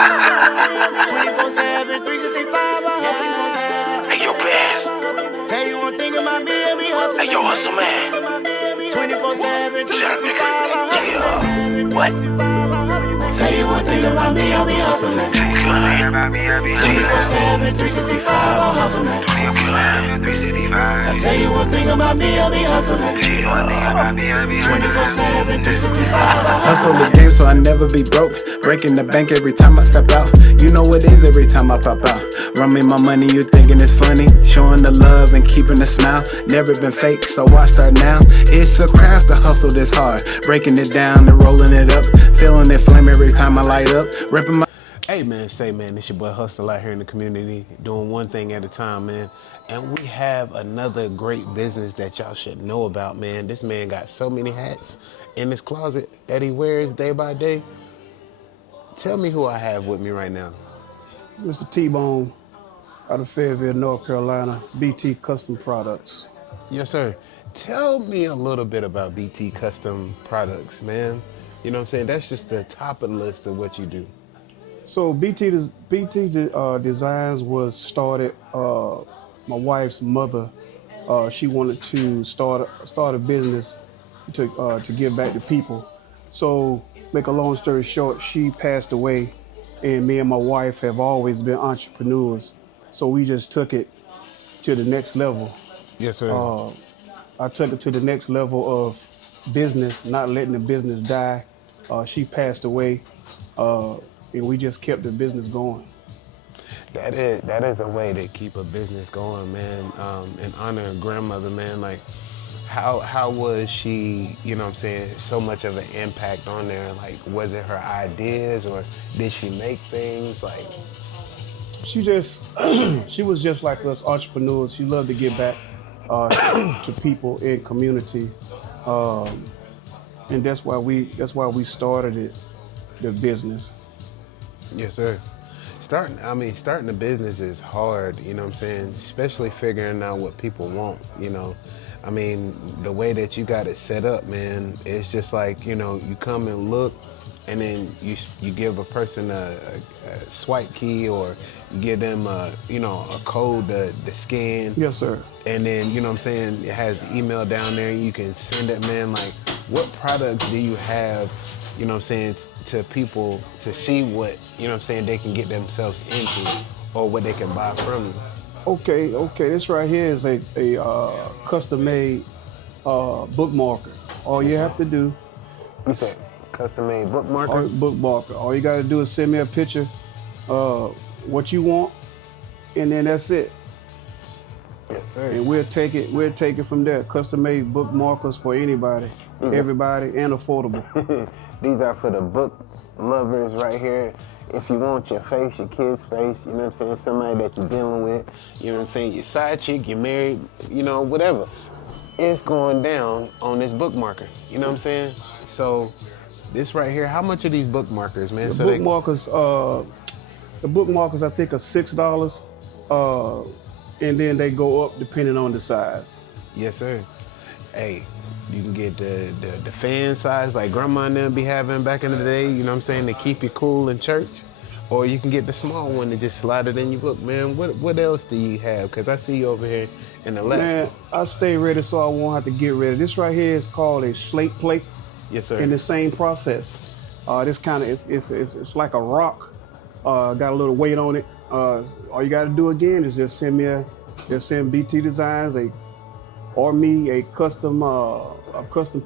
24/7, 365, I hustle. Hey, yo, Bass. Tell you one thing about me, I be hustling. Hey, yo, Hustle Man. 24/7, Shut up, 365, I nigga. Yeah. What? Tell you one thing about me, I be hustling. 24/7, 365, I'm hustling. I tell you one thing about me, I be hustling. 24/7, 365, I'm Hustle hustling. the game so I never be broke. Breaking the bank every time I step out. You know what it is every time I pop out. Run me my money, you thinking it's funny. Showing the love and keeping a smile. Never been fake, so why start now? It's a craft to hustle this hard. Breaking it down and rolling it up. Feeling it flame every time I light up. Ripping my Hey man, it's your boy Hustle out here in the community, doing one thing at a time, man. And we have another great business that y'all should know about, man. This man got so many hats in his closet that he wears day by day. Tell me who I have with me right now. Mr. T-Bone out of Fayetteville, North Carolina, BT Custom Products. Yes, sir. Tell me a little bit about BT Custom Products, man. You know what I'm saying? That's just the top of the list of what you do. So BT Designs was started, my wife's mother, she wanted to start a business to give back to people. So make a long story short, she passed away and me and my wife have always been entrepreneurs. So we just took it to the next level. Yes, sir. I took it to the next level of business, not letting the business die. She passed away, and we just kept the business going. That is a way to keep a business going, man. And honor a grandmother, man. Like, how was she? You know what I'm saying? So much of an impact on there. Like, was it her ideas or did she make things? Like, She just, she was just like us entrepreneurs. She loved to give back to people in communities, and that's why we started the business. yes, sir. Starting a business is hard, you know what I'm saying? Especially figuring out what people want, you know. I mean, the way that you got it set up, man, it's just like, you know, you come and look and then you give a person a swipe key or you give them a code to scan. Yes, sir. And then, you know what I'm saying, it has the email down there and you can send it, man. Like, what products do you have, you know what I'm saying, to people to see what, you know what I'm saying, they can get themselves into or what they can buy from you? Okay. This right here is a custom-made bookmarker. All you have to do is Custom-made bookmarker? bookmarker. All you got to do is send me a picture, what you want, and then that's it. Yes, sir. And we'll take it from there. Custom-made bookmarkers for anybody, everybody, and affordable. These are for the book lovers right here. If you want your face, your kid's face, you know what I'm saying, somebody that you're dealing with, you know what I'm saying, your side chick, you're married, you know, whatever. It's going down on this bookmarker, you know what I'm saying? So this right here, how much are these bookmarkers, man? The bookmarkers I think are $6, and then they go up depending on the size. Yes, sir. Hey, you can get the fan size like grandma and them be having back in the day, you know what I'm saying, to keep you cool in church. Or you can get the small one and just slide it in your book, man. What else do you have? Because I see you over here in the left. Man, I stay ready so I won't have to get ready. This right here is called a slate plate. Yes, sir. In the same process. This kind of, it's like a rock. Got a little weight on it. All you got to do again is just send BT Designs or me a custom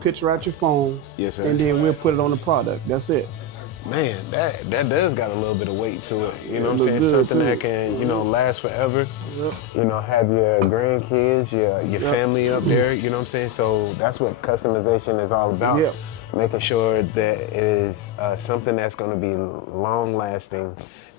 picture at your phone. Yes, sir. And then we'll put it on the product. That's it. Man, that does got a little bit of weight to it. You know what I'm look saying? good, Something too. that can, you know, last forever. Yep. You know, have your grandkids, your family up there, you know what I'm saying? So that's what customization is all about. Yep. Making sure that it is something that's going to be long lasting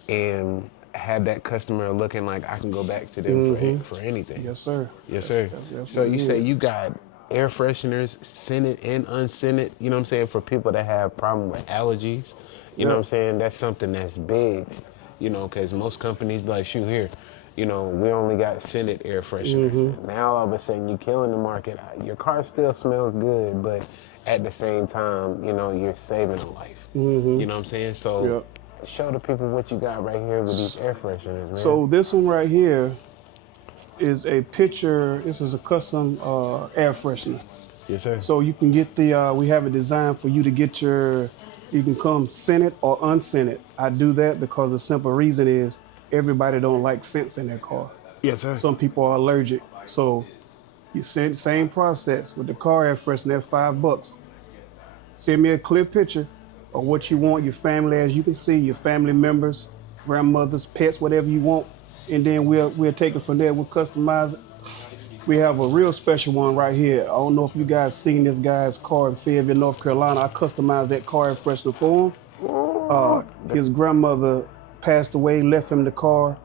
and have that customer looking like I can go back to them for anything. Yes, sir. Yes, sir. That's So what you it say is. you got air fresheners, scented and unscented, you know what I'm saying, for people that have problem with allergies. You know what I'm saying? That's something that's big, you know, because most companies be like, shoot, here, you know, we only got scented air fresheners. Now all of a sudden you're killing the market. Your car still smells good, but at the same time, you know, you're saving a life. You know what I'm saying? So show the people what you got right here with these air fresheners, man. So this one right here is a picture. This is a custom air freshener. Yes, sir. So you can get the, we have a design for you to get your, you can come scented or unscented. I do that because the simple reason is everybody don't like scents in their car. Yes, sir. Some people are allergic. So you send same process with the car air freshener, $5. Send me a clear picture of what you want, your family, as you can see, your family members, grandmothers, pets, whatever you want. And then we'll take it from there. We'll customize it. We have a real special one right here. I don't know if you guys seen this guy's car in Fayetteville, North Carolina. I customized that car air freshener for him. His grandmother passed away, left him the car,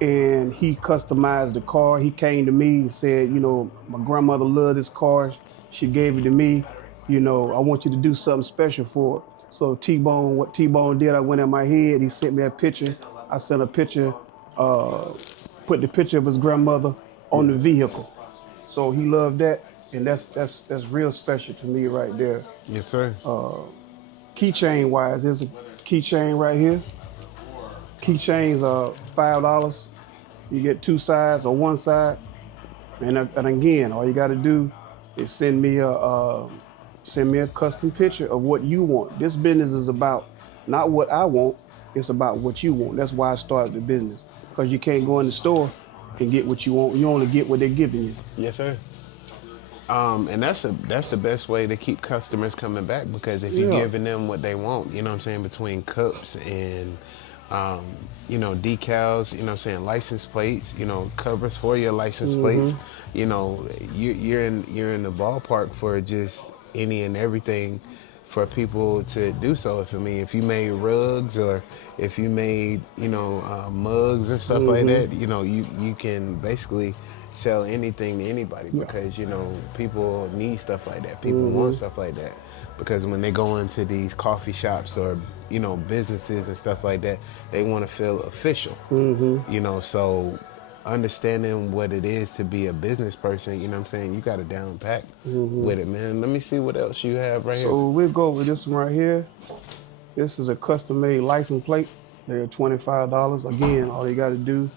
and he customized the car. He came to me and said, you know, my grandmother loved this car. She gave it to me. You know, I want you to do something special for it. So T-Bone, what T-Bone did, I went in my head. He sent me a picture. I sent a picture, put the picture of his grandmother on the vehicle. So he loved that, and that's real special to me right there. Yes, sir. Keychain wise, there's a keychain right here. Keychains are $5. You get two sides or one side, and again, all you got to do is send me a custom picture of what you want. This business is about not what I want, it's about what you want. That's why I started the business, because you can't go in the store and get what you want. You only get what they're giving you. Yes, sir. And that's the best way to keep customers coming back, because if you're giving them what they want, you know what I'm saying, between cups and you know, decals, you know what I'm saying, license plates, you know, covers for your license plates, you know, you're in the ballpark for just any and everything for people to do so. If you made rugs, or if you made, you know, mugs and stuff like that, you know, you can basically sell anything to anybody, because, you know, people need stuff like that. People want stuff like that, because when they go into these coffee shops or, you know, businesses and stuff like that, they want to feel official, you know, so understanding what it is to be a business person, you know what I'm saying, you got a down pack with it, man. Let me see what else you have right here. So we'll go with this one right here. This is a custom-made license plate. They're $25. Again, all you got to do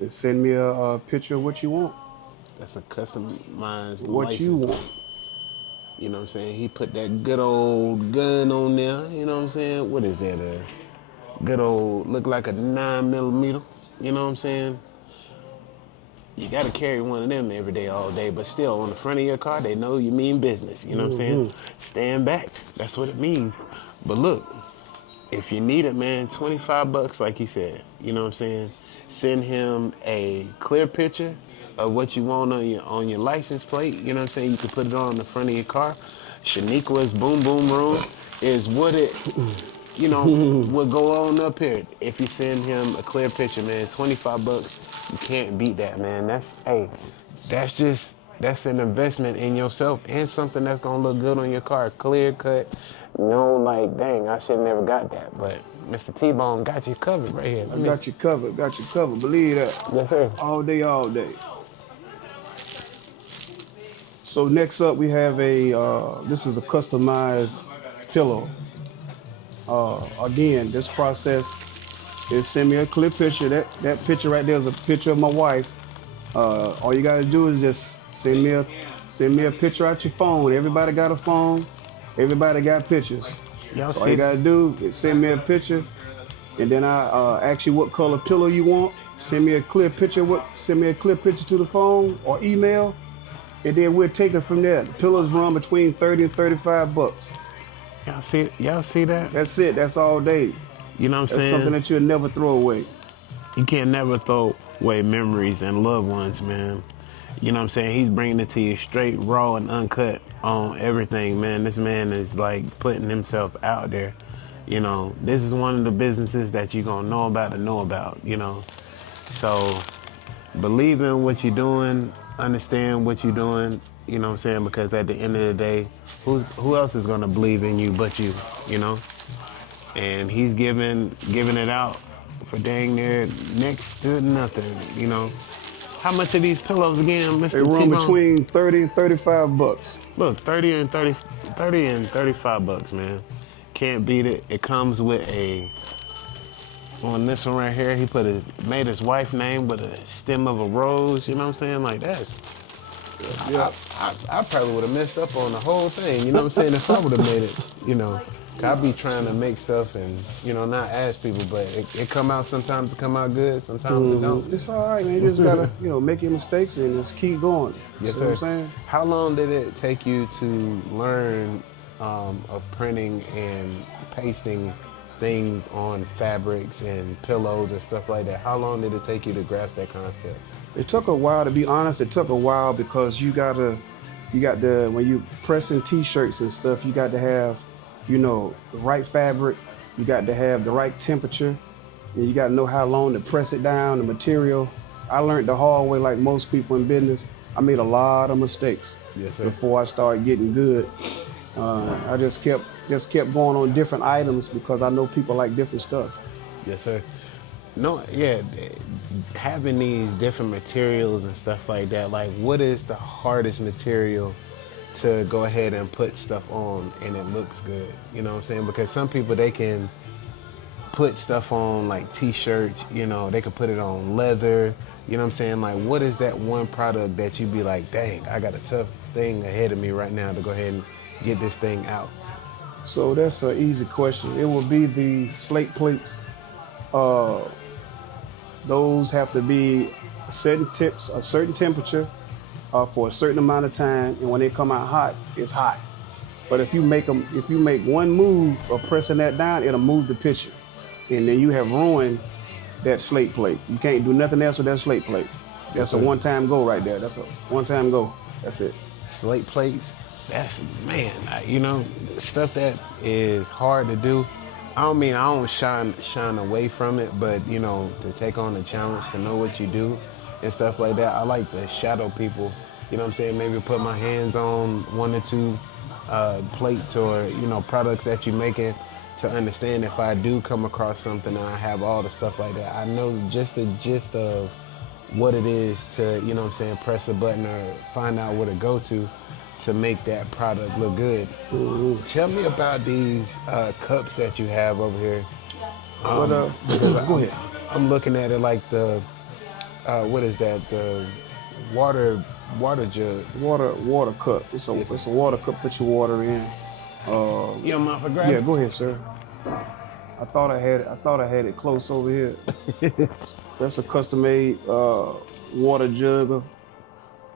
is send me a picture of what you want. That's a customized What license. you want. You know what I'm saying? He put that good old gun on there, you know what I'm saying? What is that? Good old, look like a 9mm, you know what I'm saying? You got to carry one of them every day, all day, but still on the front of your car, they know you mean business, you know what I'm saying? Stand back, that's what it means. But look, if you need it, man, $25, like he said, you know what I'm saying? Send him a clear picture of what you want on your license plate, you know what I'm saying? You can put it on the front of your car. Shaniqua's Boom Boom Room is what it, you know, will go on up here. If you send him a clear picture, man, $25, you can't beat that, man. That's an investment in yourself, and something that's gonna look good on your car. Clear cut, no, like, dang, I should never got that, but Mr. T-Bone got you covered right here. Got you covered, believe that. Yes, sir. All day, all day. So next up we have this is a customized pillow. Again, this process is send me a clear picture. That picture right there is a picture of my wife. All you gotta do is just send me a picture out your phone. Everybody got a phone. Everybody got pictures. So all you gotta do is send me a picture, and then I ask you what color pillow you want. Send me a clear picture. Send me a clear picture to the phone or email, and then we'll take it from there. The pillows run between $30 and $35. Y'all see that? That's it. That's all day. You know what I'm That's saying? something that you'll never throw away. You can't never throw away memories and loved ones, man. You know what I'm saying? He's bringing it to you straight, raw, and uncut on everything, man. This man is like putting himself out there. You know, this is one of the businesses that you're gonna know about, you know. So believe in what you're doing, understand what you're doing, you know what I'm saying? Because at the end of the day, who else is gonna believe in you but you, you know? And he's giving it out for dang near next to nothing, you know. How much are these pillows again, Mr. They run T-Bone? between $30 and $35. Look, 30 and 35 bucks, man. Can't beat it. It comes with a On this one right here, he made his wife name with a stem of a rose. You know what I'm saying? Like that's. Yeah. I probably would have messed up on the whole thing. You know what I'm saying? If I would have made it, you know. I be trying to make stuff and, you know, not ask people, but it come out sometimes to come out good, sometimes it don't. It's all right, man. You just gotta, you know, make your mistakes and just keep going. Yes, See sir. what I'm saying? How long did it take you to learn of printing and pasting things on fabrics and pillows and stuff like that? How long did it take you to grasp that concept? It took a while, to be honest. It took a while because when you pressing t-shirts and stuff, you got to have, you know, the right fabric, you got to have the right temperature, and you got to know how long to press it down, the material. I learned the hard way, like most people in business. I made a lot of mistakes before I started getting good. I just kept going on different items because I know people like different stuff. Yes, sir. No, yeah, having these different materials and stuff like that, like what is the hardest material to go ahead and put stuff on and it looks good? You know what I'm saying? Because some people, they can put stuff on like t-shirts, you know, they can put it on leather, you know what I'm saying? Like what is that one product that you be like, dang, I got a tough thing ahead of me right now to go ahead and get this thing out? So that's an easy question. It will be the slate plates. Those have to be a certain temperature for a certain amount of time, and when they come out hot, it's hot. But if you make one move of pressing that down, it'll move the picture, and then you have ruined that slate plate. You can't do nothing else with that slate plate. That's a one-time go right there. That's a one-time go. That's it. Slate plates, that's, man, you know, stuff that is hard to do. I don't shine away from it, but you know, to take on the challenge, to know what you do and stuff like that. I like to shadow people, you know what I'm saying? Maybe put my hands on one or two plates or, you know, products that you're making to understand if I do come across something and I have all the stuff like that. I know just the gist of what it is to, you know what I'm saying, press a button or find out where to go to make that product look good. Tell me about these cups that you have over here. Go ahead. I'm looking at it like the, what is that? The water jug. Water cup. It's a water cup. Put your water in. You want my for grab? Yeah, go ahead, sir. I thought I had it close over here. That's a custom-made water jug,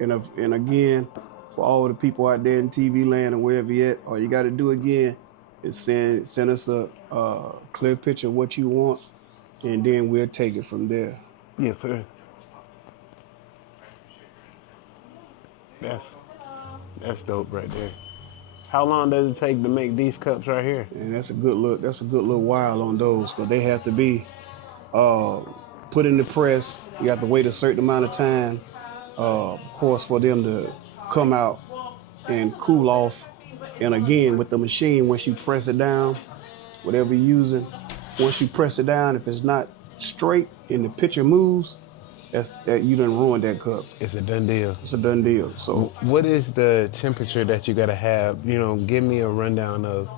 and again, for all the people out there in TV land or wherever you're at, all you got to do again is send us a clear picture of what you want, and then we'll take it from there. Yes, sir. That's dope right there. How long does it take to make these cups right here? And that's a good little while on those, because they have to be put in the press. You have to wait a certain amount of time, of course, for them to come out and cool off. And again, with the machine, once you press it down, whatever you're using, once you press it down, if it's not straight and the picture moves, that you done ruined that cup. It's a done deal. It's a done deal. So what is the temperature that you gotta have? You know, give me a rundown of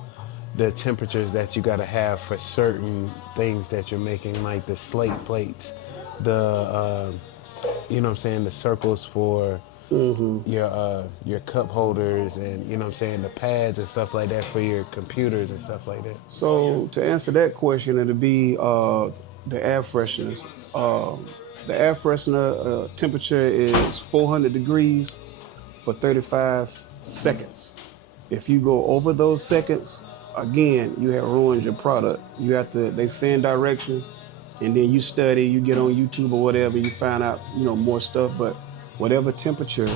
the temperatures that you gotta have for certain things that you're making, like the slate plates, the you know what I'm saying, the circles for your cup holders, and you know what I'm saying, the pads and stuff like that for your computers and stuff like that. So to answer that question, it'll be the air fresheners. The air freshener temperature is 400 degrees for 35 seconds. If you go over those seconds, again, you have ruined your product. You have to, they send directions, and then you study, you get on YouTube or whatever, you find out, you know, more stuff, but whatever temperature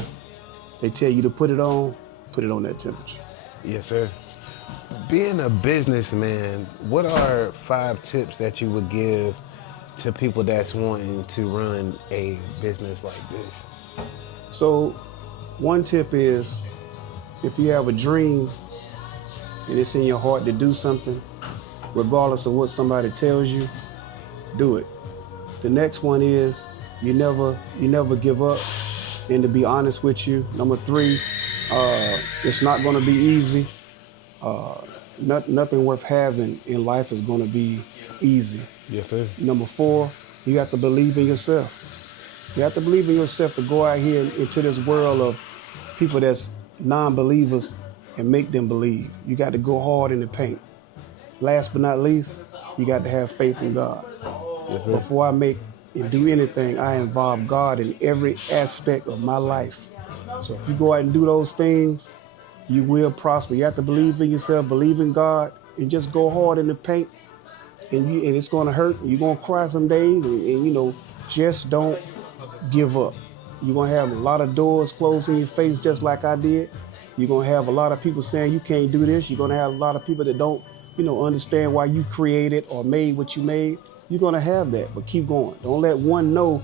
they tell you to put it on that temperature. Yes, sir. Being a businessman, what are 5 tips that you would give to people that's wanting to run a business like this? So one tip is, if you have a dream and it's in your heart to do something, regardless of what somebody tells you, do it. The next one is, you never give up. And to be honest with you, number 3, it's not gonna be easy. Nothing worth having in life is gonna be easy. Yes, sir. Number 4, you got to believe in yourself. You have to believe in yourself to go out here into this world of people that's non-believers and make them believe. You got to go hard in the paint. Last but not least, you got to have faith in God. Yes, sir. Before I make and do anything, I involve God in every aspect of my life. So if you go out and do those things, you will prosper. You have to believe in yourself, believe in God, and just go hard in the paint. And it's going to hurt. You're going to cry some days, and just don't give up. You're going to have a lot of doors closed in your face just like I did. You're going to have a lot of people saying you can't do this. You're going to have a lot of people that don't, understand why you created or made what you made. You're going to have that, but keep going. Don't let one no,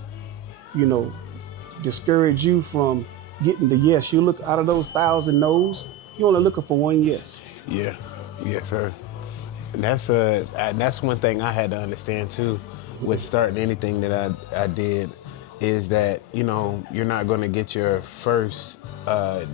discourage you from getting the yes. You look out of those 1,000 no's, you're only looking for one yes. Yeah. Yes, sir. And that's one thing I had to understand too with starting anything that I did is that, you're not going to get your first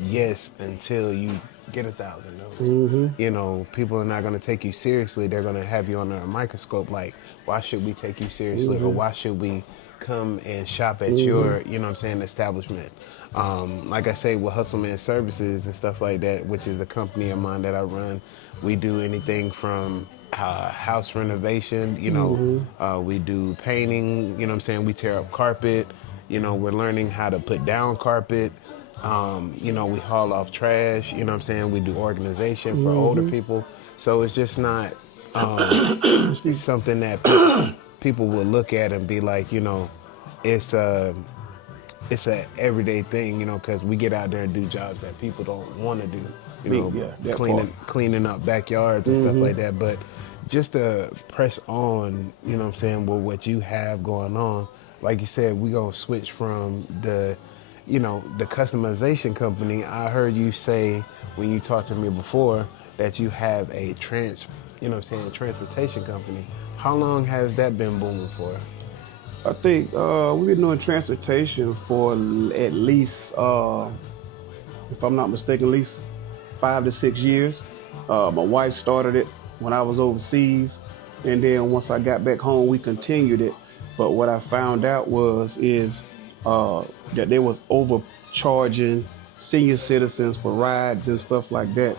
yes until you get 1,000 no's. Mm-hmm. People are not going to take you seriously. They're going to have you under a microscope like, why should we take you seriously? Or why should we come and shop at your, establishment? Like I say, with Hustleman Services and stuff like that, which is a company of mine that I run, we do anything from house renovation, we do painting, we tear up carpet, we're learning how to put down carpet, we haul off trash, we do organization for older people. So it's just not something that people will look at and be like, it's a everyday thing, because we get out there and do jobs that people don't want to do, cleaning up backyards and stuff like that. But just to press on, with what you have going on, like you said, we gonna switch from the customization company. I heard you say when you talked to me before that you have a transportation company. How long has that been booming for? I think we've been doing transportation for at least, if I'm not mistaken, at least 5 to 6 years. My wife started it when I was overseas, and then once I got back home, we continued it. But what I found out is that they was overcharging senior citizens for rides and stuff like that.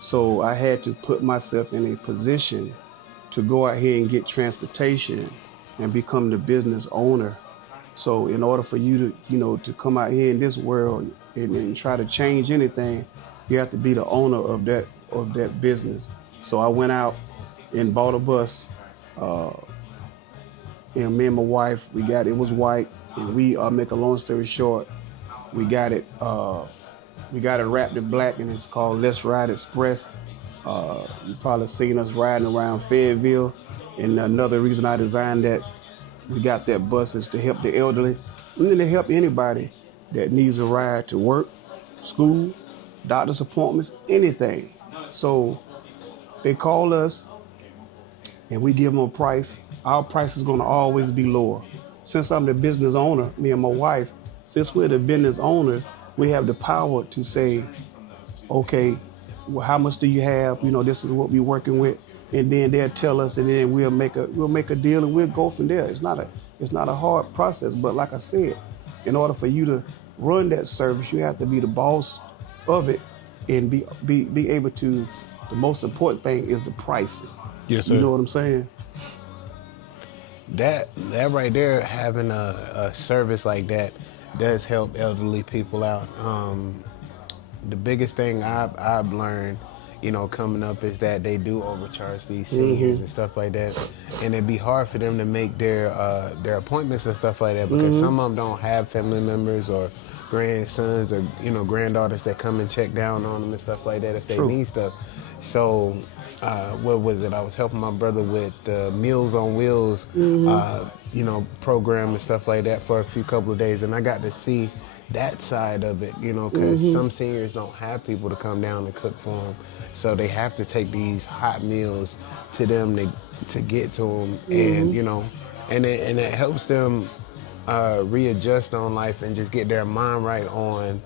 So I had to put myself in a position to go out here and get transportation and become the business owner. So in order for you to, to come out here in this world and try to change anything, you have to be the owner of that business. So I went out and bought a bus, and me and my wife, it was white, and we make a long story short, we got it wrapped in black, and it's called Let's Ride Express. You probably seen us riding around Fayetteville. And another reason I designed that, we got that bus is to help the elderly, and then to help anybody that needs a ride to work, school, doctor's appointments, anything. So they call us and we give them a price. Our price is going to always be lower. Since I'm the business owner, me and my wife, since we're the business owner, we have the power to say, okay, well, how much do you have? This is what we're working with. And then they'll tell us, and then we'll make a deal, and we'll go from there. It's not a hard process, but like I said, in order for you to run that service, you have to be the boss of it and be able to. The most important thing is the pricing. Yes, sir. You know what I'm saying? That right there, having a service like that does help elderly people out. The biggest thing I've learned, coming up is that they do overcharge these seniors and stuff like that, and it'd be hard for them to make their appointments and stuff like that because some of them don't have family members or grandsons or granddaughters that come and check down on them and stuff like that if they need stuff. So what was it? I was helping my brother with the Meals on Wheels, program and stuff like that for a couple of days, and I got to see that side of it, because some seniors don't have people to come down and cook for them, so they have to take these hot meals to them to get to them, and it helps them readjust on life and just get their mind right on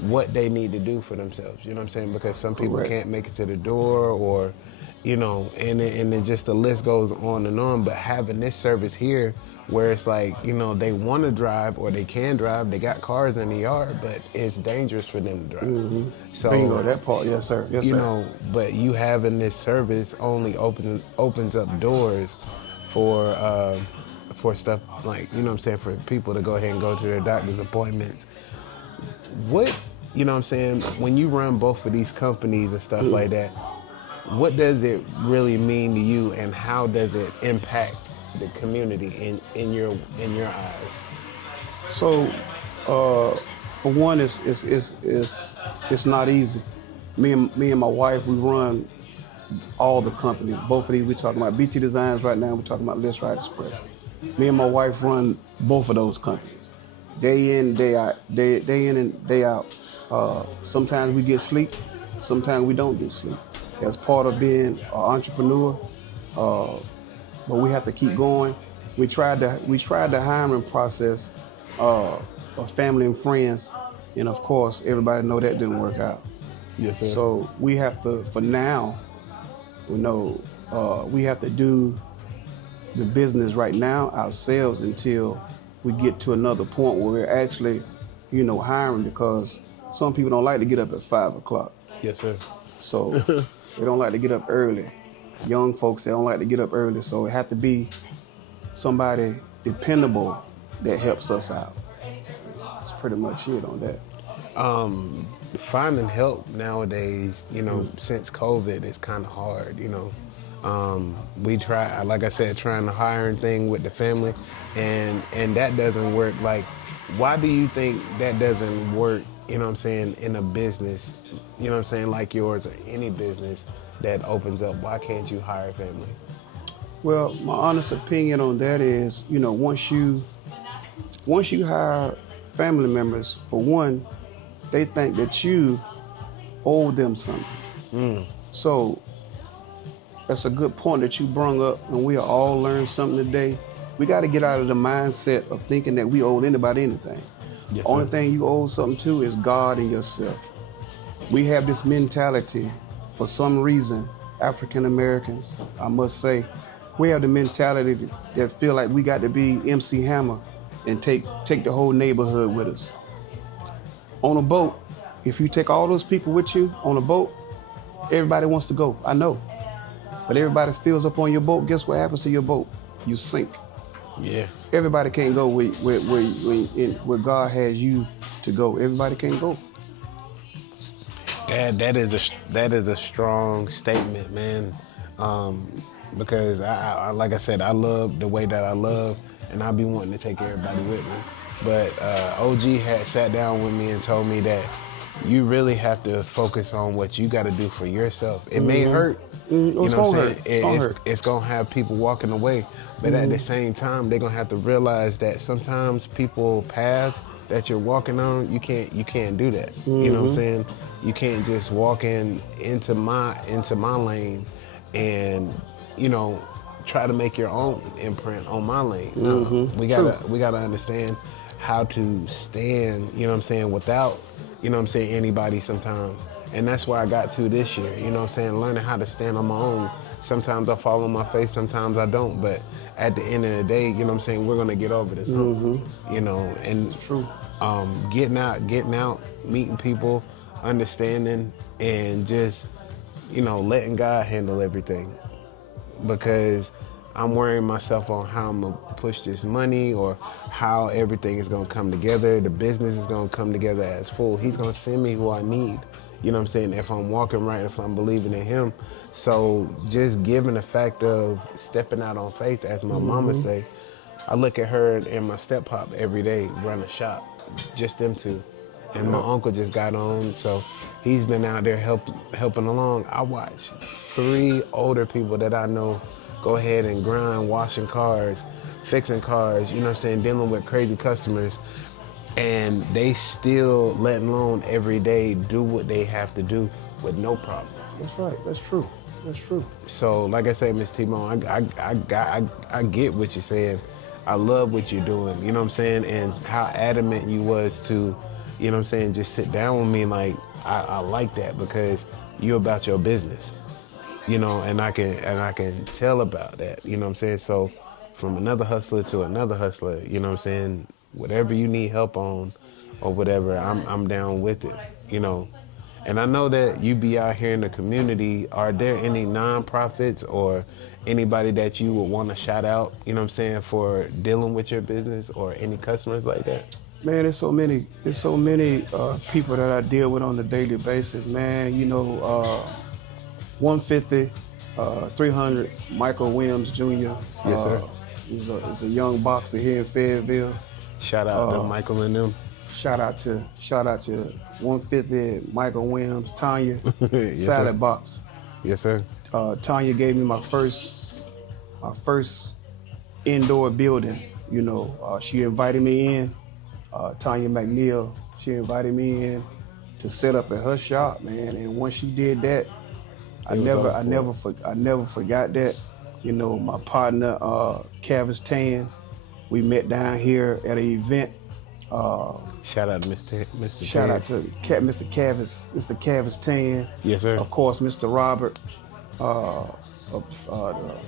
what they need to do for themselves. You know what I'm saying? Because some people can't make it to the door, or you know, and then just the list goes on and on. But having this service here, where it's like, you know, they want to drive or they can drive, they got cars in the yard, but it's dangerous for them to drive. So Bingo, that part, yes sir, yes you sir. know, but you having this service only opens up doors for stuff like, you know what I'm saying, for people to go ahead and go to their doctor's appointments. What, you know what I'm saying, when you run both of these companies and stuff like that, what does it really mean to you, and how does it impact the community in your eyes? So, for one, it's not easy. Me and my wife, we run all the companies. Both of these, we're talking about BT Designs right now. We're talking about Let's Ride Express. Me and my wife run both of those companies, day in, day out, day in and day out. Sometimes we get sleep, sometimes we don't get sleep. That's part of being an entrepreneur. But we have to keep going. We tried the hiring process of family and friends, and of course, everybody know that didn't work out. Yes, sir. So we have to, for now, we know we have to do the business right now ourselves until we get to another point where we're actually, you know, hiring, because some people don't like to get up at 5 o'clock. Yes, sir. So they don't like to get up early. Young folks, they don't like to get up early. So it has to be somebody dependable that helps us out. That's pretty much it on that. Finding help nowadays, you know, since COVID, is kind of hard, you know. We try, like I said, trying the hiring thing with the family, and that doesn't work. Like, why do you think that doesn't work, you know what I'm saying, in a business, you know what I'm saying, like yours, or any business that opens up? Why can't you hire family? Well, my honest opinion on that is, you know, once you hire family members, for one, they think that you owe them something. So that's a good point that you brung up, and we all learned something today. We got to get out of the mindset of thinking that we owe anybody anything. Yes, The only sir. thing you owe something to is God and yourself. We have this mentality, for some reason, African Americans, I must say, we have the mentality that feel like we got to be MC Hammer and take the whole neighborhood with us. On a boat, if you take all those people with you on a boat, everybody wants to go, I know. But everybody fills up on your boat, guess what happens to your boat? You sink. Yeah. Everybody can't go where God has you to go. Everybody can't go. That is a strong statement, man. Because I like I said, I love the way that I love, and I be wanting to take everybody with me. But OG had sat down with me and told me that you really have to focus on what you got to do for yourself. It may hurt, you know what I'm saying? It's gonna have people walking away, but at the same time, they're gonna have to realize that sometimes people paths that you're walking on, you can't do that. You know what I'm saying? You can't just walk into my lane and, you know, try to make your own imprint on my lane. No, we gotta understand how to stand, you know what I'm saying, without, you know what I'm saying, anybody sometimes. And that's where I got to this year, you know what I'm saying, learning how to stand on my own. Sometimes I fall on my face, sometimes I don't, but at the end of the day, you know what I'm saying, we're gonna get over this hump, you know, and getting out, meeting people, understanding, and just, you know, letting God handle everything. Because I'm worrying myself on how I'm gonna push this money, or how everything is gonna come together. The business is gonna come together as full. He's gonna send me who I need. You know what I'm saying? If I'm walking right, if I'm believing in him. So just given the fact of stepping out on faith, as my mama say, I look at her and my step pop every day run a shop, just them two. And my uncle just got on, so he's been out there helping along. I watch 3 older people that I know go ahead and grind, washing cars, fixing cars, you know what I'm saying, dealing with crazy customers. And they still letting alone every day do what they have to do with no problem. That's right. That's true. That's true. So, like I say, Miss T-Bone, I get what you're saying. I love what you're doing. You know what I'm saying, and how adamant you was to, you know what I'm saying, just sit down with me. Like I like that, because you about your business. you know, and I can tell about that, you know what I'm saying? So from another hustler to another hustler, you know what I'm saying? Whatever you need help on or whatever, I'm down with it, you know. And I know that you be out here in the community. Are there any nonprofits or anybody that you would want to shout out, you know what I'm saying, for dealing with your business or any customers like that? Man, there's so many people that I deal with on a daily basis, man. You know, 150, 300, Michael Williams Jr. Yes, sir. He's a young boxer here in Fayetteville. Shout out to Michael and them. Shout out to 150, Michael Williams, Tanya, Yes, Salad sir. Box. Yes, sir. Tanya gave me my first indoor building. You know, she invited me in. Tanya McNeil, she invited me in to set up at her shop, man. And once she did that, I never forgot that. You know, my partner, Cavis Tan, we met down here at an event. Shout out to Mr. Shout Tan. out to Mr. Cavis Tan. Yes, sir. Of course, Mr. Robert of the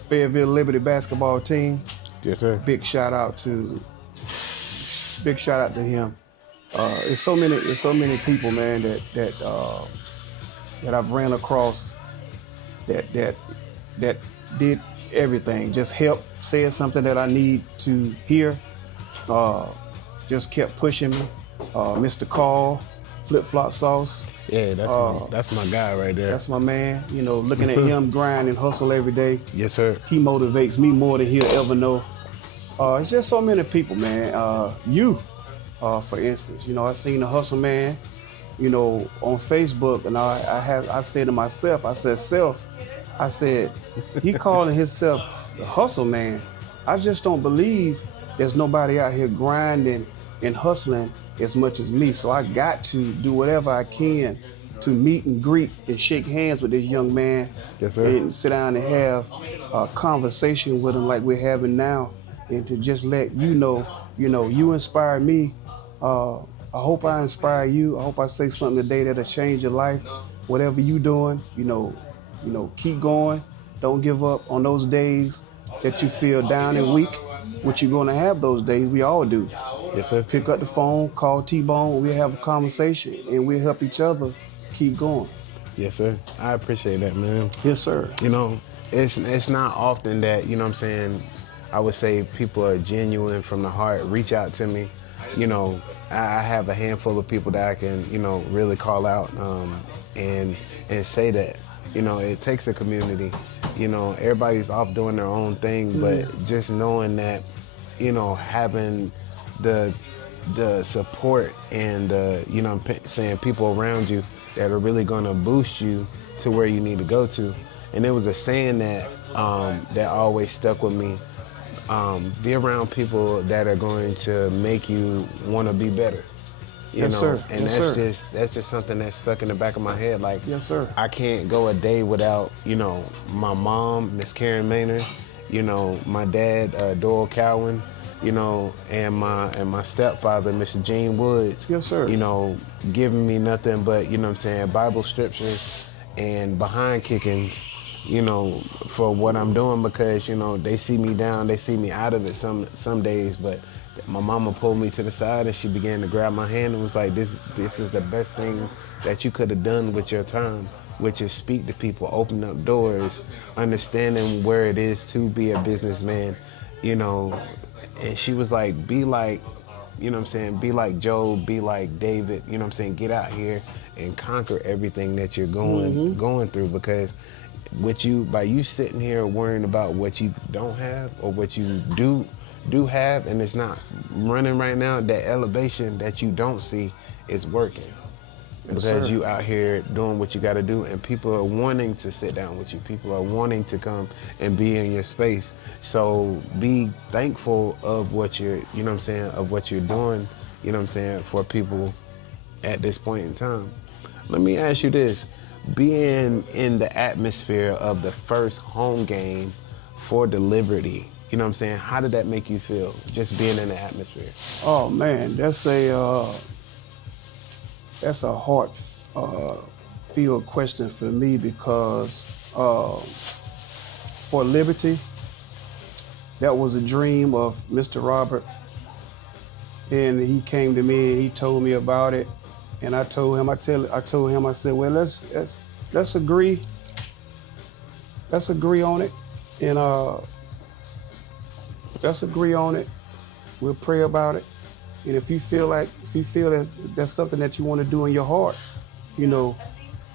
Fayetteville Liberty basketball team. Yes, sir. Big shout out to him. There's so many people, man, that I've ran across that did everything. Just helped, said something that I need to hear. Just kept pushing me. Mr. Carl, Flip Flop Sauce. Yeah, that's my guy right there. That's my man. You know, looking at him grind and hustle every day. Yes, sir. He motivates me more than he'll ever know. It's just so many people, man. For instance, you know, I seen the Hustle Man, you know, on Facebook, and I said to myself, I said, he calling himself the Hustle Man. I just don't believe there's nobody out here grinding and hustling as much as me. So I got to do whatever I can to meet and greet and shake hands with this young man. Yes, sir. And sit down and have a conversation with him like we're having now, and to just let you know, you inspire me. I hope I inspire you. I hope I say something today that'll change your life. Whatever you doing, you know, keep going. Don't give up on those days that you feel down and weak, which you're gonna have those days. We all do. Yes, sir. Pick up the phone, call T-Bone, we'll have a conversation, and we'll help each other keep going. Yes, sir. I appreciate that, man. Yes, sir. You know, it's not often that, you know what I'm saying, I would say people are genuine from the heart, reach out to me. You know, I have a handful of people that I can, you know, really call out and say that, you know, it takes a community. You know, everybody's off doing their own thing, but just knowing that, you know, having the support and, you know, saying people around you that are really going to boost you to where you need to go to. And there was a saying that that always stuck with me. Be around people that are going to make you want to be better. You Yes, know, sir. and Yes, that's just something that's stuck in the back of my head. Like, Yes, sir. I can't go a day without, you know, my mom, Miss Karen Maynard, you know, my dad, Doyle Cowan, you know, and my stepfather, Mr. Gene Woods. Yes, sir. You know, giving me nothing but, you know what I'm saying, Bible scriptures and behind kickings, you know, for what I'm doing, because, you know, they see me down, they see me out of it some days, but my mama pulled me to the side and she began to grab my hand and was like, this is the best thing that you could have done with your time, which is speak to people, open up doors, understanding where it is to be a businessman, you know. And she was like, be like, you know what I'm saying, be like Job, be like David, you know what I'm saying, get out here and conquer everything that you're going through, because by you sitting here worrying about what you don't have or what you do have and it's not running right now, that elevation that you don't see is working. Because sir. you out here doing what you got to do, and people are wanting to sit down with you. People are wanting to come and be in your space. So be thankful of what you're, you know what I'm saying, of what you're doing, you know what I'm saying, for people at this point in time. Let me ask you this. Being in the atmosphere of the first home game for the Liberty, you know what I'm saying, how did that make you feel, just being in the atmosphere? Oh man, that's a heart field question for me, because for Liberty. That was a dream of Mr. Robert. And he came to me and he told me about it. And I told him, I said, well, let's agree. Let's agree on it. And let's agree on it. We'll pray about it. And if you feel that's something that you want to do in your heart, you know,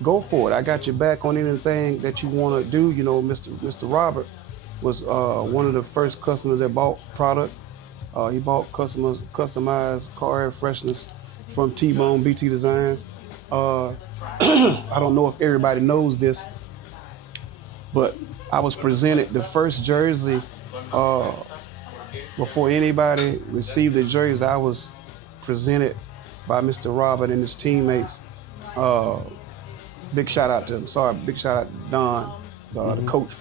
go for it. I got your back on anything that you want to do. You know, Mr. Robert was one of the first customers that bought product. He bought customized car air fresheners from T-Bone BT Designs. I don't know if everybody knows this, but I was presented the first jersey before anybody received the jersey. I was presented by Mr. Robert and his teammates. Big shout out to him. Big shout out to Don, the coach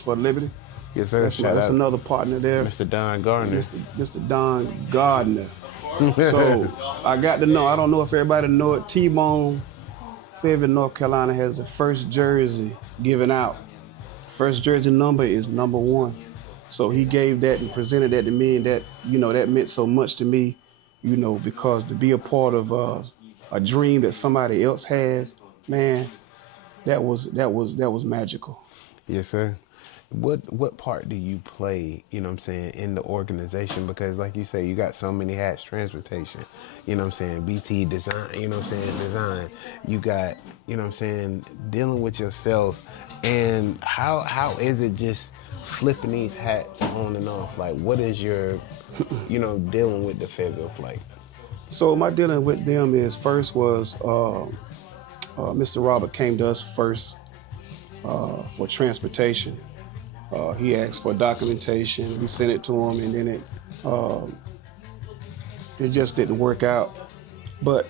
for Liberty. Yes, sir. That's another partner there. Mr. Don Gardner. Mr. Don Gardner. So I got to know, I don't know if everybody know it, T-Bone, Fayetteville, North Carolina has the first jersey given out. First jersey number is number 1. So he gave that and presented that to me, and that, you know, that meant so much to me, you know, because to be a part of a dream that somebody else has, man, that was magical. Yes, sir. What part do you play, you know what I'm saying, in the organization? Because like you say, you got so many hats, transportation, you know what I'm saying, BT design, you know what I'm saying, design. You got, you know what I'm saying, dealing with yourself. And how is it just flipping these hats on and off? Like, what is your, you know, dealing with the Fayetteville Flight? So my dealing with them is first was Mr. Robert came to us first for transportation. He asked for documentation. We sent it to him, and then it just didn't work out. But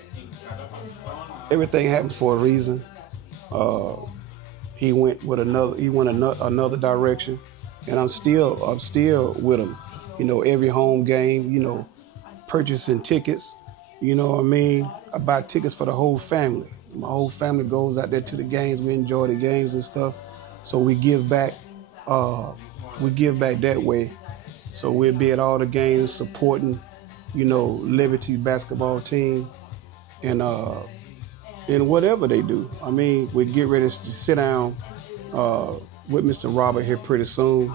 everything happened for a reason. He went another direction, and I'm still with him. You know, every home game. You know, purchasing tickets. You know what I mean? I buy tickets for the whole family. My whole family goes out there to the games. We enjoy the games and stuff. So we give back. That way. So we'll be at all the games supporting, you know, Liberty basketball team and whatever they do. I mean, we get ready to sit down with Mr. Robert here pretty soon,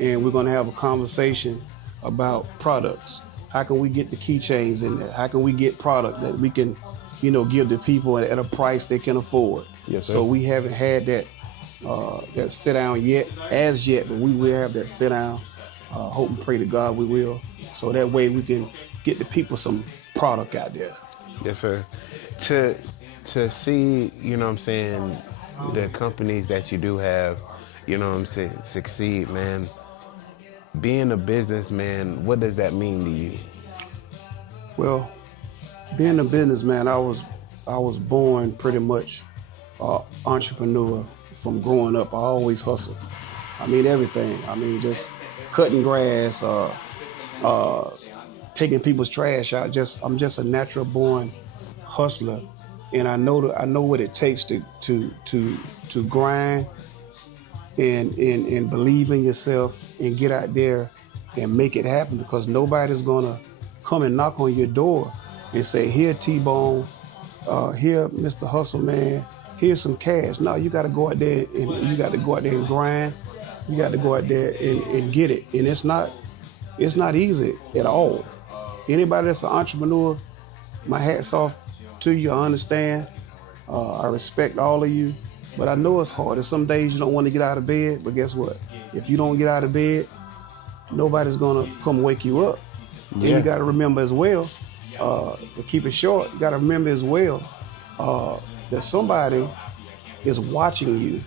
and we're gonna have a conversation about products. How can we get the keychains in there? How can we get product that we can, you know, give to people at a price they can afford? Yes, sir. So we haven't had that sit down yet, but we will have that sit down. Hope and pray to God we will. So that way we can get the people some product out there. Yes, sir. To see, you know what I'm saying, the companies that you do have, you know what I'm saying, succeed, man. Being a businessman, what does that mean to you? Well, being a businessman, I was born pretty much entrepreneur. From growing up, I always hustled. I mean, everything. I mean, just cutting grass, taking people's trash out. I'm just a natural born hustler, and I know what it takes to grind and believe in yourself and get out there and make it happen, because nobody's gonna come and knock on your door and say, here, T-Bone, here, Mr. Hustle Man, here's some cash. No, you got to go out there and grind. You got to go out there and get it. And it's not easy at all. Anybody that's an entrepreneur, my hat's off to you. I understand. I respect all of you, but I know it's hard. There's some days you don't want to get out of bed, but guess what? If you don't get out of bed, nobody's gonna come wake you up. Yeah. And you got to remember as well, to keep it short, you got to remember as well, that somebody is watching you.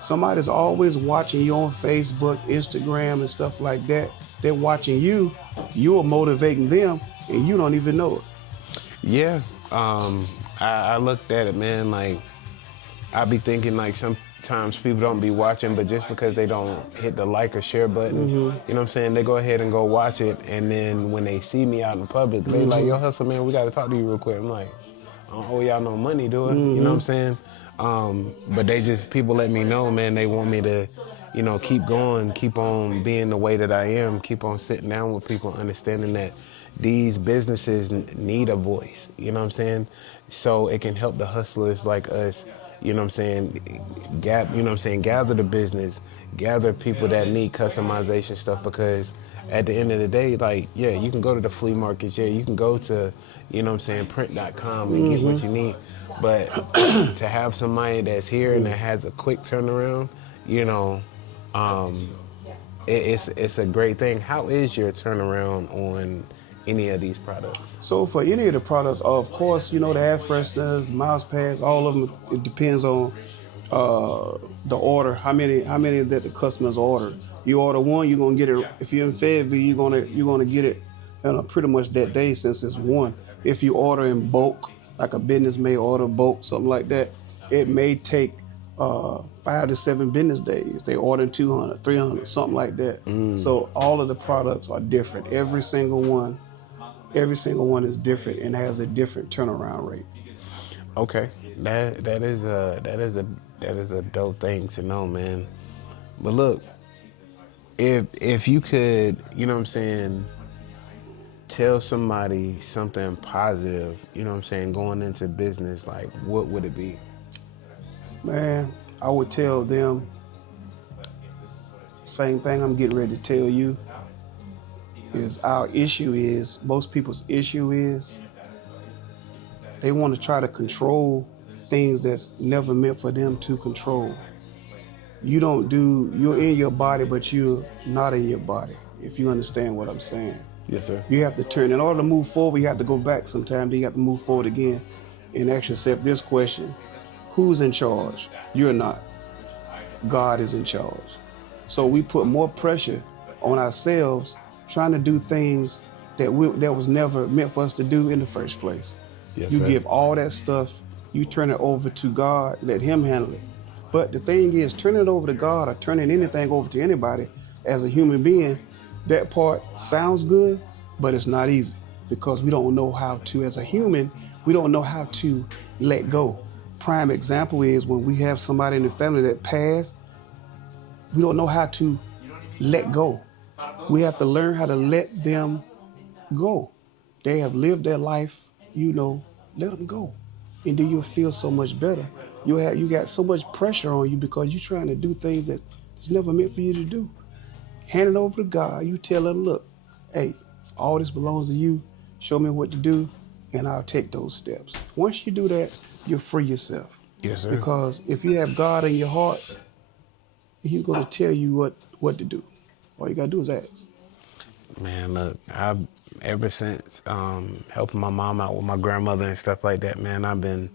Somebody's always watching you on Facebook, Instagram, and stuff like that. They're watching you. You're motivating them, and you don't even know it. Yeah, I looked at it, man. Like, I be thinking like sometimes people don't be watching, but just because they don't hit the like or share button, you know what I'm saying, they go ahead and go watch it, and then when they see me out in public, they like, yo, Hustle Man, we got to talk to you real quick. I'm like, I don't owe y'all no money, do it? You know what I'm saying? But people let me know, man, they want me to, keep going, keep on being the way that I am, keep on sitting down with people, understanding that these businesses need a voice, you know what I'm saying? So it can help the hustlers like us, you know what I'm saying, gather the business, gather people that need customization stuff, because at the end of the day, like, yeah, you can go to the flea markets, yeah, you can go to, print.com and get what you need, but to have somebody that's here and that has a quick turnaround, it's a great thing. How is your turnaround on any of these products? So for any of the products, of course, the air fresheners, mouse pads, all of them, it depends on the order, how many that the customers order. You order one, you're gonna get it. If you're in Fayetteville, you're gonna get it pretty much that day, since it's one. If you order in bulk, like a business may order bulk, something like that, it may take 5 to 7 business days. They order 200, 300, something like that. So all of the products are different. Every single one is different and has a different turnaround rate. Okay, that is a dope thing to know, man. But look, if you could, tell somebody something positive, going into business, like, what would it be? Man, I would tell them same thing I'm getting ready to tell you. Is most people's issue is they want to try to control things that's never meant for them to control. You're in your body, but you're not in your body, if you understand what I'm saying. Yes, sir. You have to turn. In order to move forward, you have to go back sometimes. You have to move forward again and ask yourself this question: who's in charge? You're not. God is in charge. So we put more pressure on ourselves trying to do things that was never meant for us to do in the first place. Yes, You sir. give all that stuff, you turn it over to God, let Him handle it. But the thing is, turning it over to God or turning anything over to anybody as a human being, that part sounds good, but it's not easy, because we don't know how to, as a human, we don't know how to let go. Prime example is when we have somebody in the family that passed, we don't know how to let go. We have to learn how to let them go. They have lived their life, let them go. And then you'll feel so much better. You got so much pressure on you because you're trying to do things that it's never meant for you to do. Hand it over to God. You tell him, look, hey, all this belongs to you. Show me what to do, and I'll take those steps. Once you do that, you'll free yourself. Yes, sir. Because if you have God in your heart, He's going to tell you what to do. All you got to do is ask. Man, look, ever since helping my mom out with my grandmother and stuff like that, man, I've been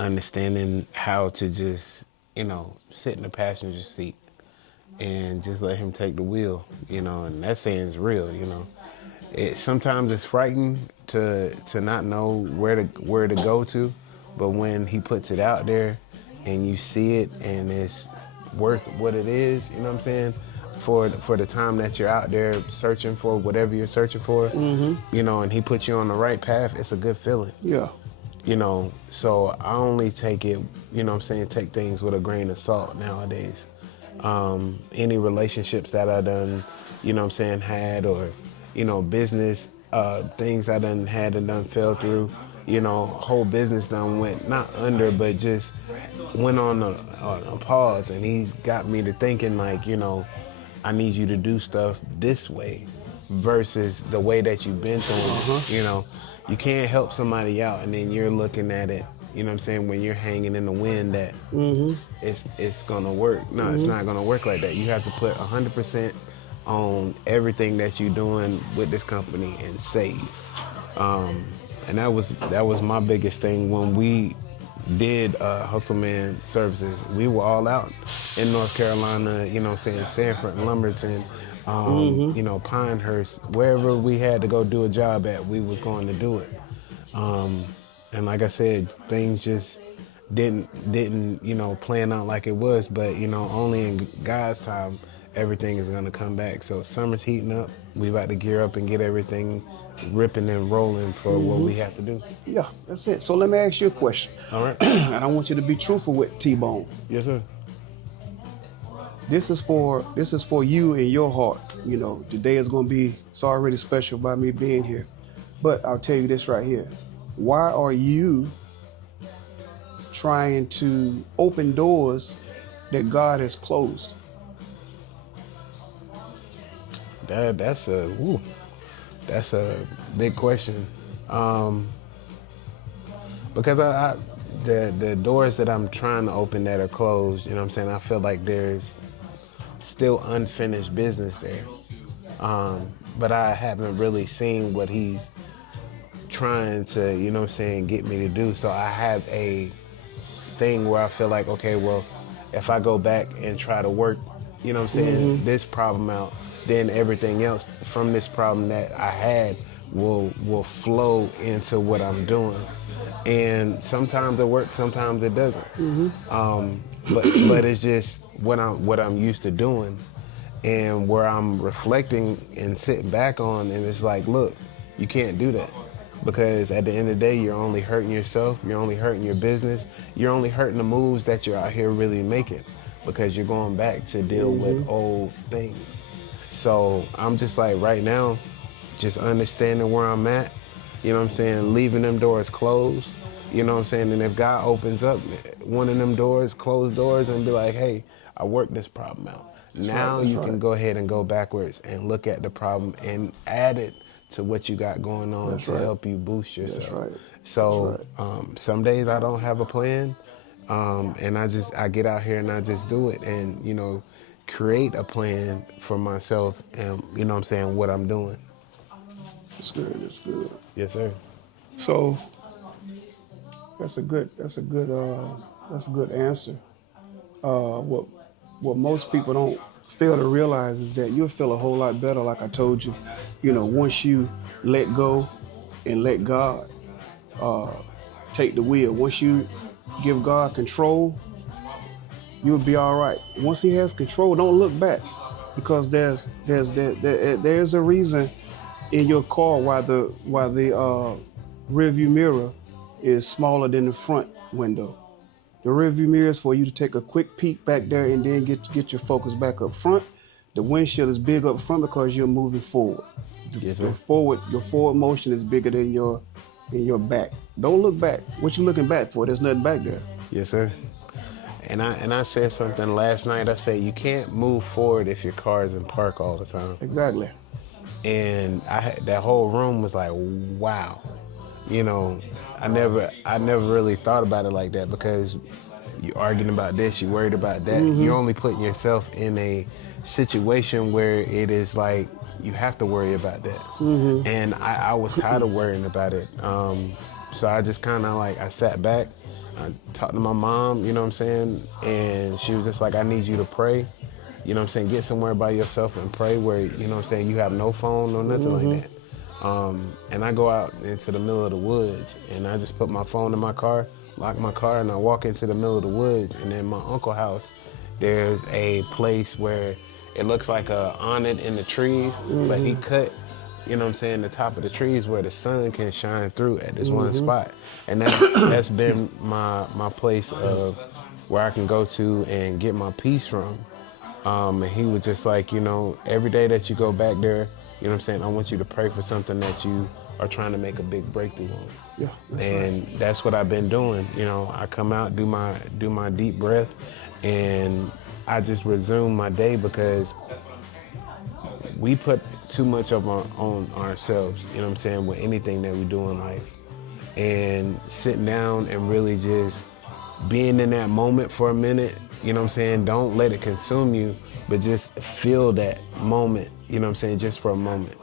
understanding how to just, sit in the passenger seat and just let him take the wheel, and that saying's real, Sometimes it's frightening to not know where to go to, but when he puts it out there and you see it and it's worth what it is, you know what I'm saying? For the time that you're out there searching for whatever you're searching for, and he puts you on the right path, it's a good feeling. Yeah. So I only take it, take things with a grain of salt nowadays. Any relationships that I done, had, or, business things I done had and done fell through, whole business done went, not under, but just went on a pause, and he's got me to thinking like, I need you to do stuff this way versus the way that you've been through. You can't help somebody out and then you're looking at it, when you're hanging in the wind that it's gonna work. No, it's not gonna work like that. You have to put 100% on everything that you're doing with this company and save. And that was my biggest thing when we did Hustleman Services. We were all out in North Carolina, Sanford and Lumberton, Pinehurst, wherever we had to go do a job at, we was going to do it. And like I said, things just didn't plan out like it was, but only in God's time everything is gonna come back. So summer's heating up. We about to gear up and get everything ripping and rolling for what we have to do. Yeah, that's it. So let me ask you a question. All right. And I want you to be truthful with T-Bone. Yes, sir. This is for you in your heart. You know, today is gonna be, it's already special by me being here. But I'll tell you this right here. Why are you trying to open doors that God has closed? That's a big question. Because the doors that I'm trying to open that are closed, you know what I'm saying? I feel like there's still unfinished business there. But I haven't really seen what he's trying to, you know what I'm saying, get me to do. So I have a thing where I feel like, okay, well, if I go back and try to work, you know what I'm saying, this problem out, then everything else from this problem that I had will flow into what I'm doing. And sometimes it works, sometimes it doesn't. But it's just what I'm used to doing, and where I'm reflecting and sitting back on, and it's like, look, you can't do that. Because at the end of the day, you're only hurting yourself, you're only hurting your business, you're only hurting the moves that you're out here really making, because you're going back to deal with old things. So I'm just like, right now, just understanding where I'm at, you know what I'm saying, leaving them doors closed, you know what I'm saying, and if God opens up one of them doors, closed doors, and be like, hey, I worked this problem out. Now you can go ahead and go backwards and look at the problem and add it to what you got going on to help you boost yourself. That's right. So some days I don't have a plan, and I get out here and I just do it, and you know, create a plan for myself, and you know what I'm saying, what I'm doing. That's good. That's good. Yes, sir. So that's a good answer. What most people don't fail to realize is that you'll feel a whole lot better, like I told you. You know, once you let go and let God take the wheel. Once you give God control, you'll be all right. Once He has control, don't look back, because there's a reason in your car why the rearview mirror is smaller than the front window. The rearview mirror is for you to take a quick peek back there and then get your focus back up front. The windshield is big up front because you're moving forward. Your forward motion is bigger than your back. Don't look back. What you looking back for? There's nothing back there. Yes, sir. And I said something last night. I said you can't move forward if your car is in park all the time. Exactly. And that whole room was like, wow. You know, I never really thought about it like that, because you're arguing about this, you're worried about that. You're only putting yourself in a situation where it is like you have to worry about that. And I was tired of worrying about it. So I just kind of like, I sat back, I talked to my mom, you know what I'm saying? And she was just like, I need you to pray. You know what I'm saying? Get somewhere by yourself and pray where, you know what I'm saying, you have no phone, no nothing like that. And I go out into the middle of the woods, and I just put my phone in my car, lock my car, and I walk into the middle of the woods. And in my uncle's house, there's a place where it looks like a awning in the trees, but he cut, you know what I'm saying, the top of the trees where the sun can shine through at this one spot. And that's been my place of where I can go to and get my peace from. And he was just like, you know, every day that you go back there, you know what I'm saying, I want you to pray for something that you are trying to make a big breakthrough on. Yeah, That's what I've been doing. You know, I come out, do my deep breath, and I just resume my day, because we put too much on ourselves, you know what I'm saying, with anything that we do in life. And sitting down and really just being in that moment for a minute, you know what I'm saying, don't let it consume you, but just feel that moment, you know what I'm saying, just for a moment.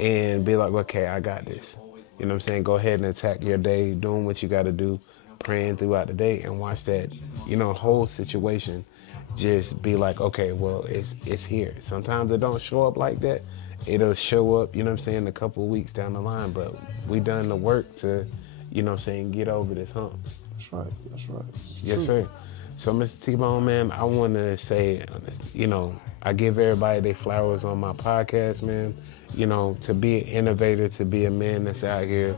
And be like, okay, I got this. You know what I'm saying? Go ahead and attack your day, doing what you got to do, praying throughout the day, and watch that, you know, whole situation just be like, okay, well, it's here. Sometimes it don't show up like that. It'll show up, you know what I'm saying, a couple of weeks down the line, but we done the work to, you know what I'm saying, get over this hump. That's right. That's right. Yes, sir. So, Mr. T-Bone, man, I want to say, you know, I give everybody their flowers on my podcast, man. You know, to be an innovator, to be a man that's out here,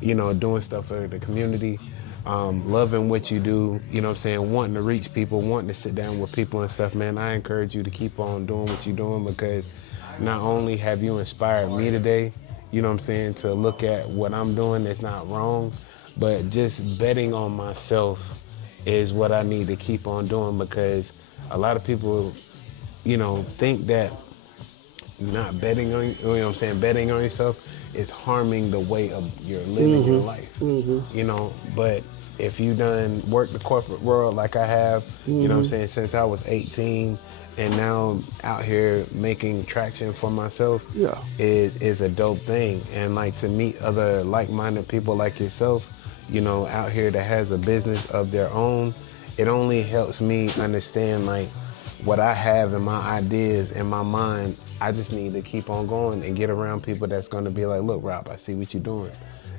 you know, doing stuff for the community, loving what you do, you know what I'm saying, wanting to reach people, wanting to sit down with people and stuff, man. I encourage you to keep on doing what you're doing, because not only have you inspired me today, you know what I'm saying, to look at what I'm doing that's not wrong, but just betting on myself is what I need to keep on doing, because a lot of people, you know, think that not betting on, you know what I'm saying, betting on yourself is harming the way of your living your life, you know. But if you done work the corporate world like I have, you know what I'm saying, since I was 18, and now out here making traction for myself, is a dope thing. And like, to meet other like-minded people like yourself, you know, out here that has a business of their own, it only helps me understand like what I have in my ideas in my mind. I just need to keep on going and get around people that's gonna be like, look, Rob, I see what you're doing.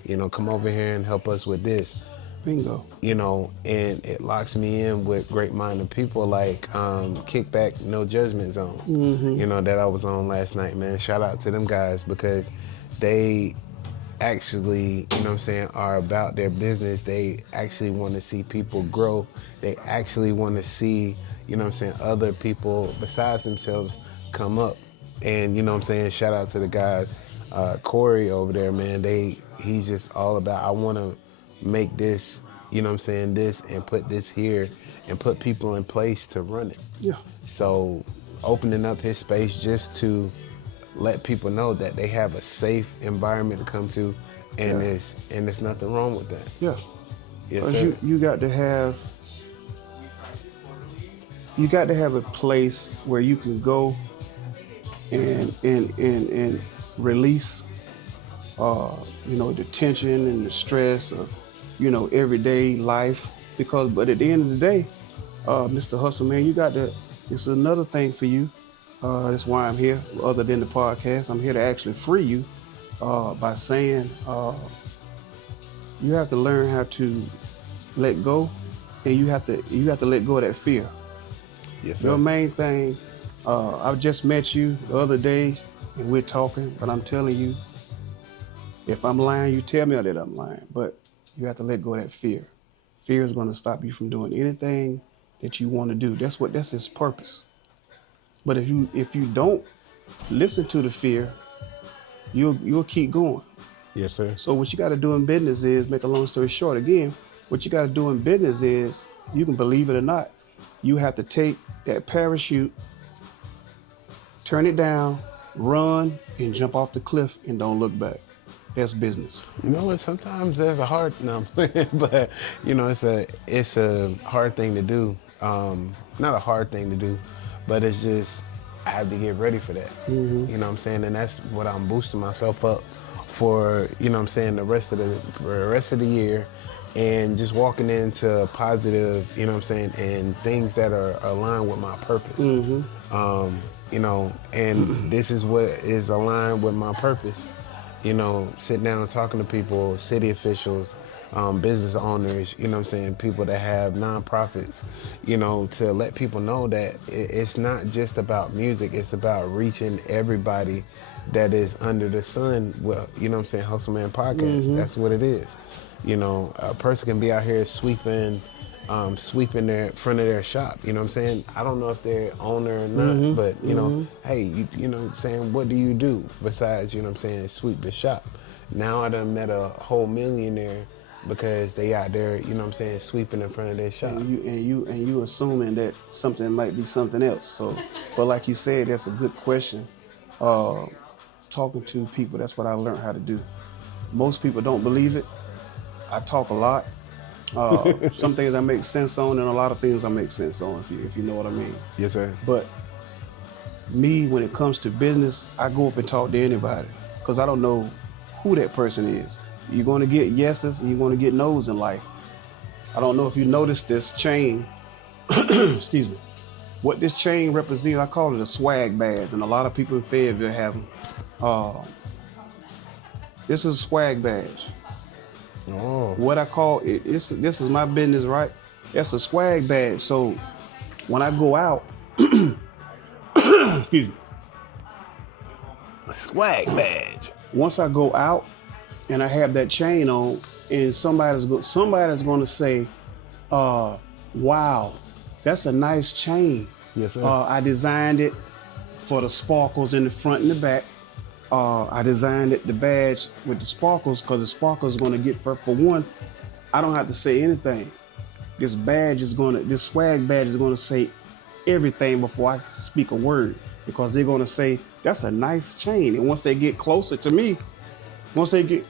You know, come over here and help us with this. Bingo. You know, and it locks me in with great-minded people like Kickback No Judgment Zone, you know, that I was on last night, man. Shout out to them guys, because they actually, you know what I'm saying, are about their business. They actually want to see people grow. They actually want to see, you know what I'm saying, other people besides themselves come up. And, you know what I'm saying, shout out to the guys, Corey over there, man. He's just all about, I want to make this, you know what I'm saying, this, and put this here, and put people in place to run it. Yeah. So opening up his space just to let people know that they have a safe environment to come to, and there's nothing wrong with that. Yeah. Yes, sir. You got to have a place where you can go and release you know, the tension and the stress of, you know, everyday life. But at the end of the day, Mr. Hustle, man, it's another thing for you. That's why I'm here. Other than the podcast, I'm here to actually free you by saying you have to learn how to let go, and you have to let go of that fear. Yes, sir. Your main thing. I just met you the other day, and we're talking, but I'm telling you, if I'm lying, you tell me that I'm lying. But you have to let go of that fear. Fear is going to stop you from doing anything that you want to do. That's its purpose. But if you don't listen to the fear, you'll keep going. Yes, sir. So what you got to do in business is, make a long story short, again, what you got to do in business is, you can believe it or not, you have to take that parachute, turn it down, run, and jump off the cliff, and don't look back. That's business. You know what? Sometimes that's a hard, but you know, it's a hard thing to do. Not a hard thing to do, but it's just, I have to get ready for that. You know what I'm saying? And that's what I'm boosting myself up for, you know what I'm saying, the rest of the year, and just walking into positive, you know what I'm saying, and things that are aligned with my purpose. You know, and this is what is aligned with my purpose. You know, sitting down and talking to people, city officials, business owners, you know what I'm saying, people that have nonprofits, you know, to let people know that it's not just about music, it's about reaching everybody that is under the sun. Well, you know what I'm saying, Hustle Man Podcast, that's what it is. You know, a person can be out here sweeping their front of their shop, you know what I'm saying? I don't know if they're owner or not, but you know, hey, you know what I'm saying, what do you do besides, you know what I'm saying, sweep the shop? Now I done met a whole millionaire because they out there, you know what I'm saying, sweeping in front of their shop. And you assuming that something might be something else. So, but like you said, that's a good question. Talking to people, that's what I learned how to do. Most people don't believe it. I talk a lot. Some things I make sense on, and a lot of things I make sense on, if you know what I mean. Yes, sir. But me, when it comes to business, I go up and talk to anybody, because I don't know who that person is. You're going to get yeses and you're going to get no's in life. I don't know if you noticed this chain. Excuse me. What this chain represents, I call it a swag badge, and a lot of people in Fayetteville have them. This is a swag badge. Oh. What I call it, this is my business, right? That's a swag badge. So when I go out, excuse me. Swag badge. Once I go out and I have that chain on, and somebody's going to say, wow, that's a nice chain. Yes, sir. I designed it for the sparkles in the front and the back. I designed the badge with the sparkles because the sparkles are going to get, for one, I don't have to say anything. This swag badge is going to say everything before I speak a word, because they're going to say, that's a nice chain. And once they get closer to me, once they get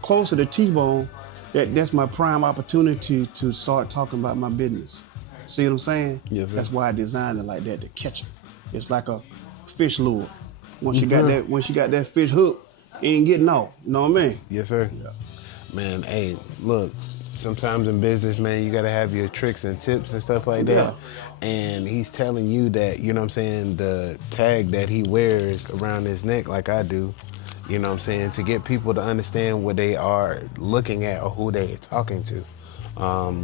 closer to T-Bone, that's my prime opportunity to start talking about my business. See what I'm saying? Yes, sir. That's why I designed it like that, to catch them. It's like a fish lure. Once you got that fish hook, it ain't getting off. You know what I mean? Yes, sir. Yeah. Man, hey, look, sometimes in business, man, you gotta have your tricks and tips and stuff like that. Yeah. And he's telling you that, you know what I'm saying, the tag that he wears around his neck, like I do, you know what I'm saying, to get people to understand what they are looking at or who they are talking to.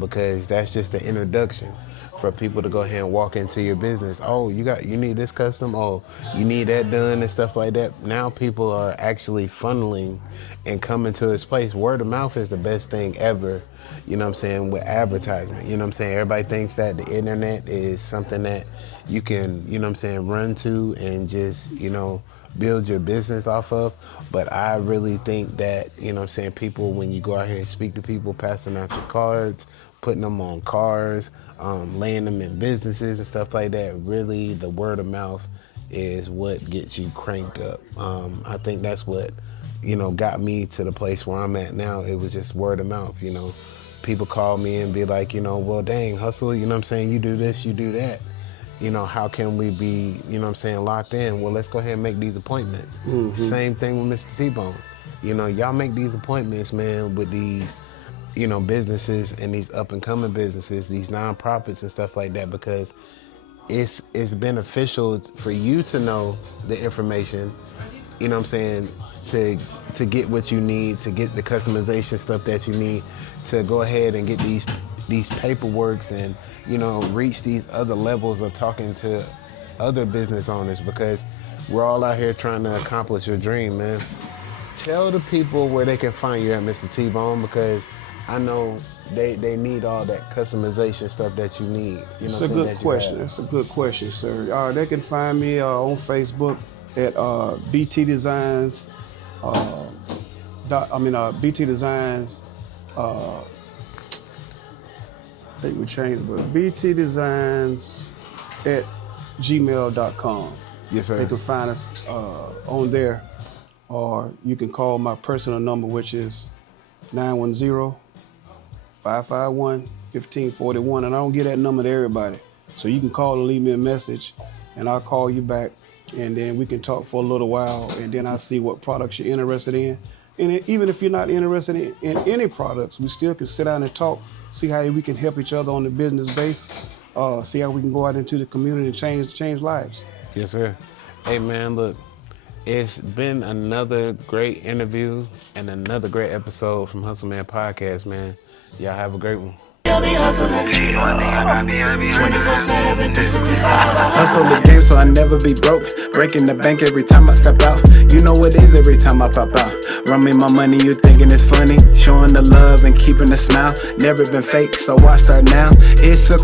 Because that's just the introduction for people to go ahead and walk into your business. Oh, you need this custom. Oh, you need that done and stuff like that. Now people are actually funneling and coming to this place. Word of mouth is the best thing ever, you know what I'm saying, with advertisement. You know what I'm saying? Everybody thinks that the internet is something that you can, you know what I'm saying, run to and just, you know, build your business off of. But I really think that, you know what I'm saying, people, when you go out here and speak to people, passing out your cards, putting them on cars, laying them in businesses and stuff like that, really the word of mouth is what gets you cranked up. I think that's what, you know, got me to the place where I'm at now. It was just word of mouth, you know. People call me and be like, you know, well, dang, Hustle, you know what I'm saying, you do this, you do that. You know, how can we be, you know what I'm saying, locked in? Well, let's go ahead and make these appointments. Mm-hmm. Same thing with Mr. T-Bone. You know, y'all make these appointments, man, with these, you know, businesses and these up and coming businesses, these nonprofits and stuff like that, because it's beneficial for you to know the information, you know what I'm saying, to get what you need, to get the customization stuff that you need, to go ahead and get these paperworks and, you know, reach these other levels of talking to other business owners, because we're all out here trying to accomplish your dream, man. Tell the people where they can find you at, Mr. T-Bone, because I know they need all that customization stuff that you need. You know, it's a good question. It's a good question, sir. They can find me on Facebook at BT Designs. BT Designs. I think we changed, but BT Designs at gmail.com. Yes, sir. They can find us on there, or you can call my personal number, which is 910-551-1541. And I don't give that number to everybody. So you can call and leave me a message, and I'll call you back, and then we can talk for a little while, and then I'll see what products you're interested in. And even if you're not interested in any products, we still can sit down and talk, see how we can help each other on the business base, see how we can go out into the community and change lives. Yes, sir. Hey, man, look, it's been another great interview and another great episode from Hustle Man Podcast, man. Y'all have a great one. I be hustling 24/7, 365. Hustle the game so I never be broke. Breaking the bank every time I step out. You know what it is every time I pop out. Run me my money, you thinking it's funny. Showing the love and keeping a smile. Never been fake, so why start now? It's a